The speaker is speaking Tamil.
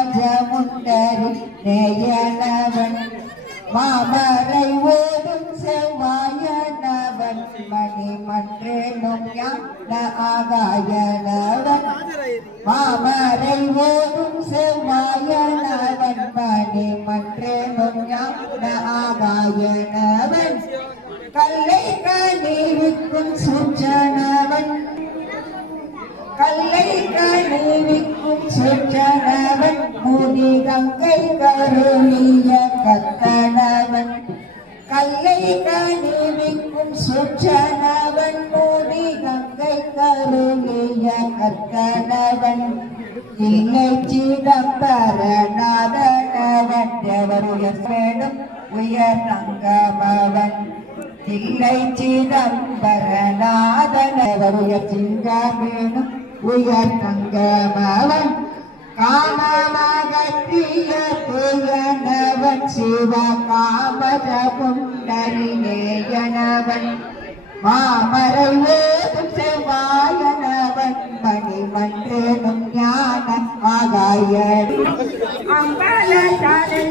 சிவகாமஜமுண்டரி நேயனவன் மாமரை ஓடும் செவ்வாயனவன் மணிமன்றேனும் ஞான ஆகாயனவன் மாமரை ஓடும் செவ்வாயனவன் மணிமன்றேனும் ஞான ஆகாயனவன் கல்லை கனிவிக்கும் சூச்சனவன் கல்லை கனிவிக்கும் சூச்சனவன் முனி கங்கை கருளிய கத்தனவன் கல்லை கனிவிக்கும் சூச்சனவன் முனி கங்கை கருளிய கத்தனவன் இல்லை சிதம்பரநாதனவன் தேவருயர் வேணும் உயர் தங்கமவன் இல்லை சிதம்பரநாதனவருயர் சிங்கமேனும் உயர் தங்கமவன் காமமகத்திய துயனவன் சிவ காமஜமுண்டரி நேயனவன் மாமரை ஓதும் செவ்வாயனவன் மணிமன்றேனும் ஞான ஆகாயன் அம்பல தானே